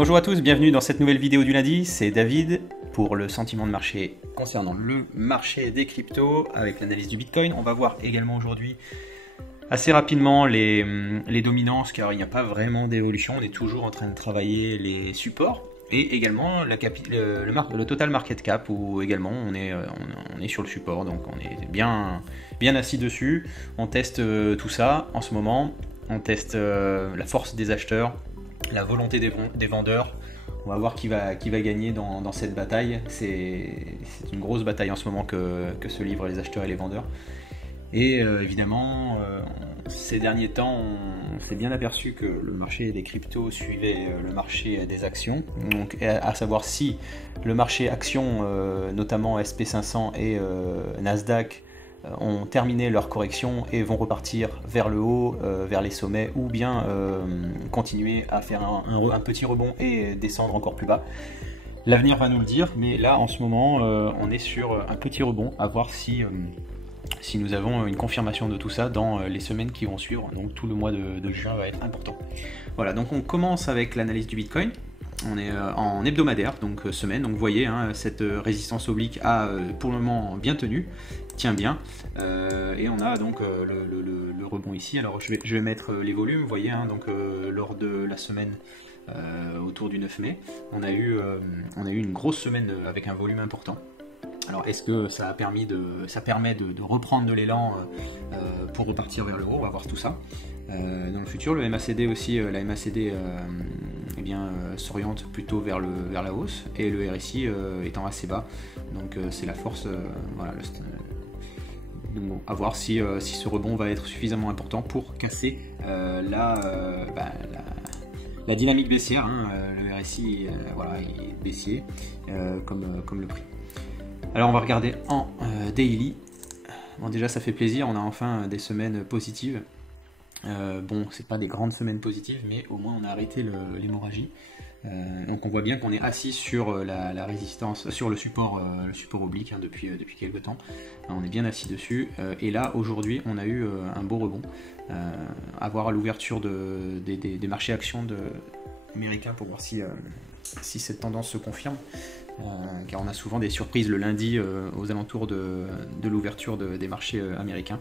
Bonjour à tous, bienvenue dans cette nouvelle vidéo du lundi, c'est David pour le sentiment de marché concernant le marché des cryptos avec l'analyse du Bitcoin. On va voir également aujourd'hui assez rapidement les dominances car il n'y a pas vraiment d'évolution, on est toujours en train de travailler les supports et également le total market cap où également on est sur le support, donc on est bien assis dessus. On teste tout ça en ce moment, on teste la force des acheteurs, la volonté des vendeurs. On va voir qui va gagner dans cette bataille. C'est une grosse bataille en ce moment que se livrent les acheteurs et les vendeurs. Et évidemment, ces derniers temps, on s'est bien aperçu que le marché des cryptos suivait le marché des actions. Donc, à savoir si le marché actions, notamment SP500 et Nasdaq, ont terminé leur correction et vont repartir vers le haut, vers les sommets, ou bien continuer à faire un petit rebond et descendre encore plus bas. L'avenir va nous le dire, mais là en ce moment on est sur un petit rebond, à voir si nous avons une confirmation de tout ça dans les semaines qui vont suivre. Donc tout le mois de juin va être important. Voilà, donc on commence avec l'analyse du Bitcoin. On est en hebdomadaire, donc semaine, donc vous voyez, hein, cette résistance oblique a pour le moment bien tenu, tient bien, et on a donc le rebond ici. Alors je vais mettre les volumes, vous voyez, hein, donc lors de la semaine autour du 9 mai, on a eu une grosse semaine avec un volume important. Alors est-ce que ça permet de reprendre de l'élan pour repartir vers le haut? On va voir tout ça. Dans le futur, le MACD aussi, la MACD s'oriente plutôt vers la hausse et le RSI étant assez bas, donc c'est la force. Voilà, donc bon, à voir si ce rebond va être suffisamment important pour casser la dynamique baissière. Hein, le RSI voilà, il est baissier comme le prix. Alors on va regarder en daily. Bon, déjà ça fait plaisir, on a enfin des semaines positives. Bon, c'est pas des grandes semaines positives, mais au moins on a arrêté l'hémorragie. Donc on voit bien qu'on est assis sur la résistance, sur le support oblique, hein, depuis quelques temps. On est bien assis dessus. Et là aujourd'hui on a eu un beau rebond. À voir l'ouverture des marchés actions américains pour voir si cette tendance se confirme. Car on a souvent des surprises le lundi aux alentours de l'ouverture des marchés américains.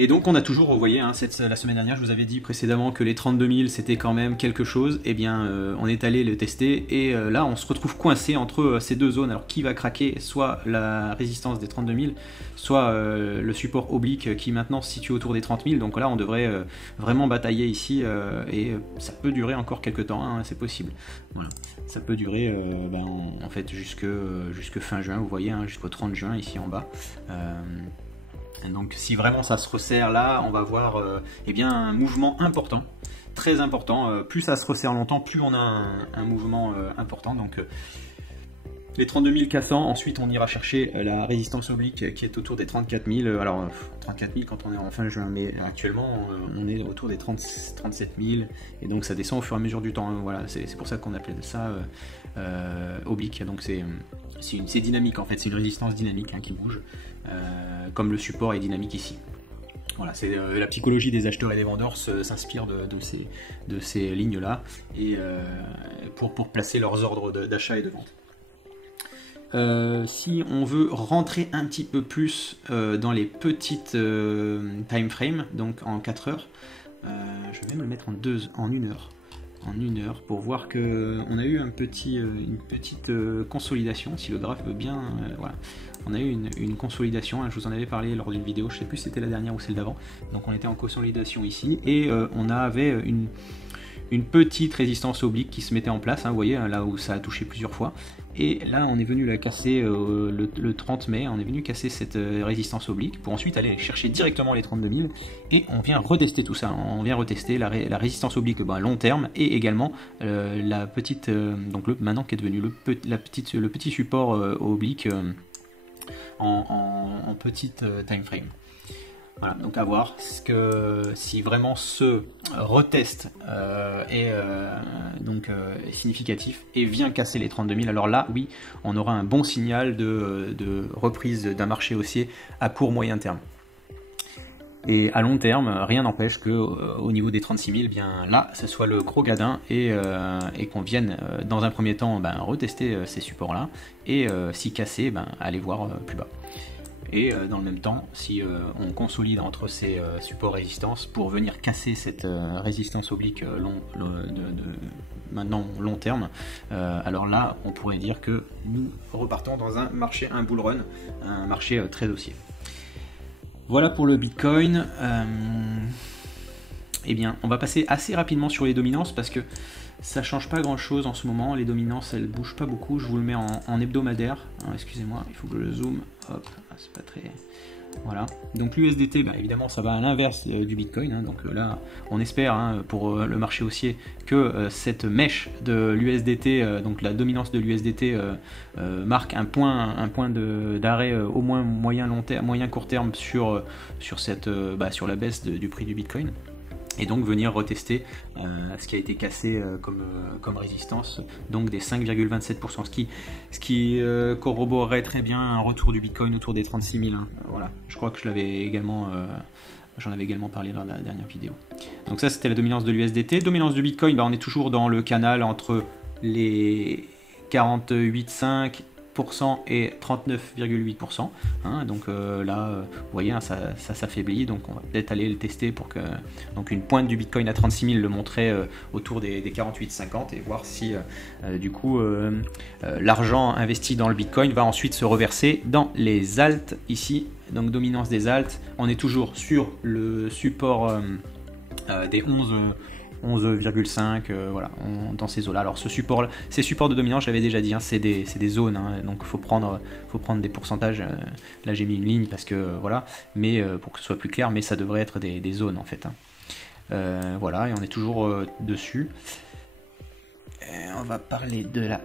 Et donc on a toujours, vous voyez, hein, la semaine dernière, je vous avais dit précédemment que les 32 000 c'était quand même quelque chose. Et bien on est allé le tester et là on se retrouve coincé entre ces deux zones. Alors qui va craquer? Soit la résistance des 32 000, soit le support oblique qui maintenant se situe autour des 30 000. Donc là on devrait vraiment batailler ici et ça peut durer encore quelques temps, hein, c'est possible. Voilà. Ça peut durer en fait jusque fin juin, vous voyez, hein, jusqu'au 30 juin ici en bas. Donc si vraiment ça se resserre là, on va voir un mouvement important, très important. Plus ça se resserre longtemps, plus on a un mouvement important. Donc les 32 000 cassants, ensuite on ira chercher la résistance oblique qui est autour des 34 000. Alors 34 000 quand on est en fin juin, mais actuellement on est autour des 37 000. Et donc ça descend au fur et à mesure du temps. Voilà, c'est pour ça qu'on appelle ça oblique. Donc c'est dynamique en fait, c'est une résistance dynamique, hein, qui bouge. Comme le support est dynamique ici. Voilà, c'est la psychologie des acheteurs et des vendeurs s'inspire de ces lignes-là et pour placer leurs ordres d'achat et de vente. Si on veut rentrer un petit peu plus dans les petites time frames, donc en 4 heures, je vais même le mettre en 1 heure. En 1 heure pour voir que on a eu une petite consolidation, si le graphe veut bien. Voilà, on a eu une consolidation, hein, je vous en avais parlé lors d'une vidéo, je sais plus si c'était la dernière ou celle d'avant. Donc on était en consolidation ici et on avait une petite résistance oblique qui se mettait en place, hein, vous voyez, hein, là où ça a touché plusieurs fois. Et là on est venu la casser le 30 mai, on est venu casser cette résistance oblique pour ensuite aller chercher directement les 32 000 et on vient retester tout ça, on vient retester la résistance oblique à long terme et également la petite, maintenant qui est devenu le petit support oblique en petite time frame. Voilà, donc à voir si vraiment ce retest est significatif et vient casser les 32 000, alors là, oui, on aura un bon signal de reprise d'un marché haussier à court moyen terme. Et à long terme, rien n'empêche que au niveau des 36 000, bien là, ce soit le gros gadin et qu'on vienne dans un premier temps retester ces supports-là et si cassé, aller voir plus bas. Et dans le même temps, si on consolide entre ces supports résistance pour venir casser cette résistance oblique maintenant long terme, alors là, on pourrait dire que nous repartons dans un marché, un bull run, un marché très haussier. Voilà pour le Bitcoin. Eh bien, on va passer assez rapidement sur les dominances parce que ça change pas grand chose en ce moment. Les dominances, elles bougent pas beaucoup. Je vous le mets en hebdomadaire. Excusez-moi, il faut que je le zoome. Hop, c'est pas très. Voilà. Donc l'USDT, évidemment, ça va à l'inverse du Bitcoin. Donc là, on espère pour le marché haussier que cette mèche de l'USDT, donc la dominance de l'USDT, marque un point d'arrêt au moins moyen court terme sur la baisse du prix du Bitcoin. Et donc venir retester ce qui a été cassé comme résistance, donc des 5,27%, ce qui corroborerait très bien un retour du Bitcoin autour des 36 000. Voilà, je crois que j'en avais également parlé dans la dernière vidéo. Donc ça, c'était la dominance de l'USDT. Dominance du Bitcoin, on est toujours dans le canal entre les 48,5% et 39,8%. Donc là, vous voyez, ça s'affaiblit. Donc on va peut-être aller le tester pour que une pointe du Bitcoin à 36 000 le montrait autour des 48,50 et voir si du coup l'argent investi dans le Bitcoin va ensuite se reverser dans les alts ici. Donc dominance des alts. On est toujours sur le support des 11,5, voilà, dans ces eaux-là. Alors ces supports de dominance, je l'avais déjà dit, c'est des zones, donc faut prendre des pourcentages. Là j'ai mis une ligne parce que voilà, mais pour que ce soit plus clair, mais ça devrait être des zones en fait. Voilà, et on est toujours dessus. On va parler de la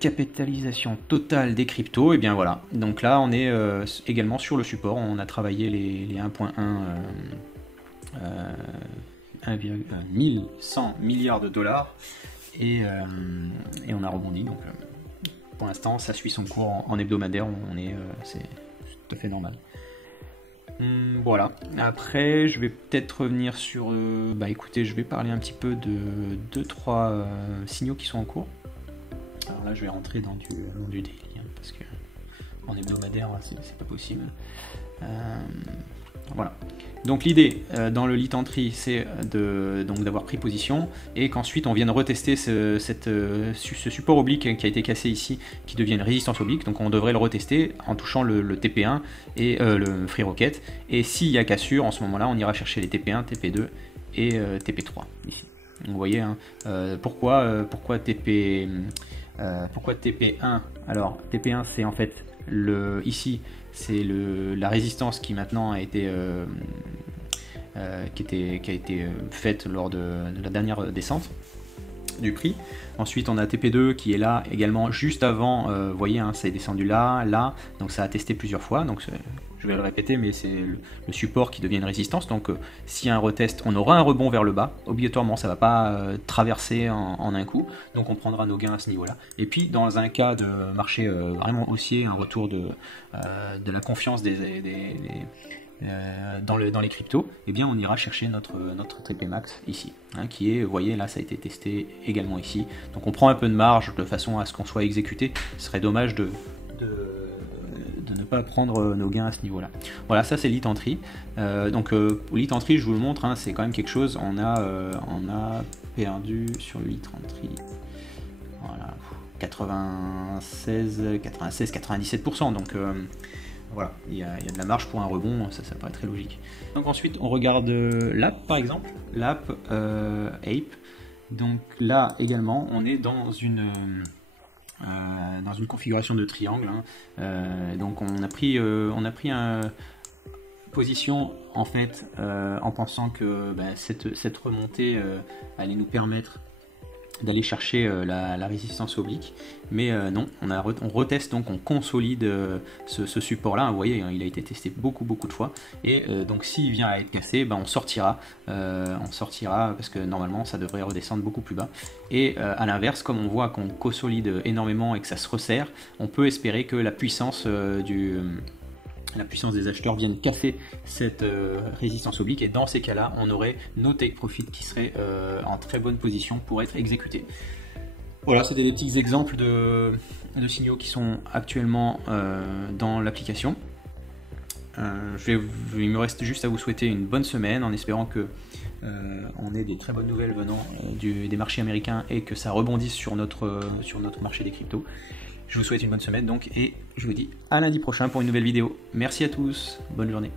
capitalisation totale des cryptos. Et bien voilà, donc là on est également sur le support. On a travaillé les 1.1 1100 milliards de dollars et on a rebondi. Donc pour l'instant ça suit son cours en hebdomadaire, c'est tout à fait normal. Voilà, après je vais peut-être revenir sur écoutez, je vais parler un petit peu de 2-3 signaux qui sont en cours. Alors là je vais rentrer dans du daily parce que en hebdomadaire c'est pas possible. Voilà. Donc l'idée dans le lead entry, c'est d'avoir pris position et qu'ensuite on vienne retester ce support oblique qui a été cassé ici, qui devient une résistance oblique. Donc on devrait le retester en touchant le TP1 et le Free Rocket. Et s'il y a cassure, en ce moment-là, on ira chercher les TP1, TP2 et TP3 ici. Donc, vous voyez, pourquoi TP1? Alors TP1, c'est en fait ici. C'est la résistance qui maintenant a été faite lors de la dernière descente du prix. Ensuite on a TP2 qui est là également juste avant, vous voyez, c'est descendu là, donc ça a testé plusieurs fois, donc je vais le répéter, mais c'est le support qui devient une résistance. Donc s'il y a un retest, on aura un rebond vers le bas, obligatoirement ça ne va pas traverser en un coup, donc on prendra nos gains à ce niveau là. Et puis dans un cas de marché vraiment haussier, un retour de la confiance dans les cryptos, eh bien on ira chercher notre TP max ici, qui est, vous voyez là, ça a été testé également ici. Donc on prend un peu de marge de façon à ce qu'on soit exécuté. Ce serait dommage de ne pas prendre nos gains à ce niveau là. Voilà, ça c'est l'hit entry. Donc l'hit entry, je vous le montre, c'est quand même quelque chose. On a perdu sur le hit entry, voilà, 96-97%. Donc voilà, il y a de la marge pour un rebond, ça paraît très logique. Donc ensuite on regarde l'app par exemple, l'app Ape. Donc là également on est dans une configuration de triangle. Donc on a pris une position en fait en pensant que cette remontée allait nous permettre d'aller chercher la résistance oblique, mais non, on reteste, donc on consolide ce support là. Vous voyez, il a été testé beaucoup de fois, et donc s'il vient à être cassé, on sortira parce que normalement ça devrait redescendre beaucoup plus bas. Et à l'inverse, comme on voit qu'on consolide énormément et que ça se resserre, on peut espérer que la puissance la puissance des acheteurs vienne casser cette résistance oblique, et dans ces cas-là, on aurait nos take profit qui seraient en très bonne position pour être exécutés. Voilà, c'était des petits exemples de signaux qui sont actuellement dans l'application. Il me reste juste à vous souhaiter une bonne semaine en espérant que on ait des très bonnes nouvelles venant des marchés américains et que ça rebondisse sur notre marché des cryptos. Je vous souhaite une bonne semaine donc, et je vous dis à lundi prochain pour une nouvelle vidéo. Merci à tous, bonne journée.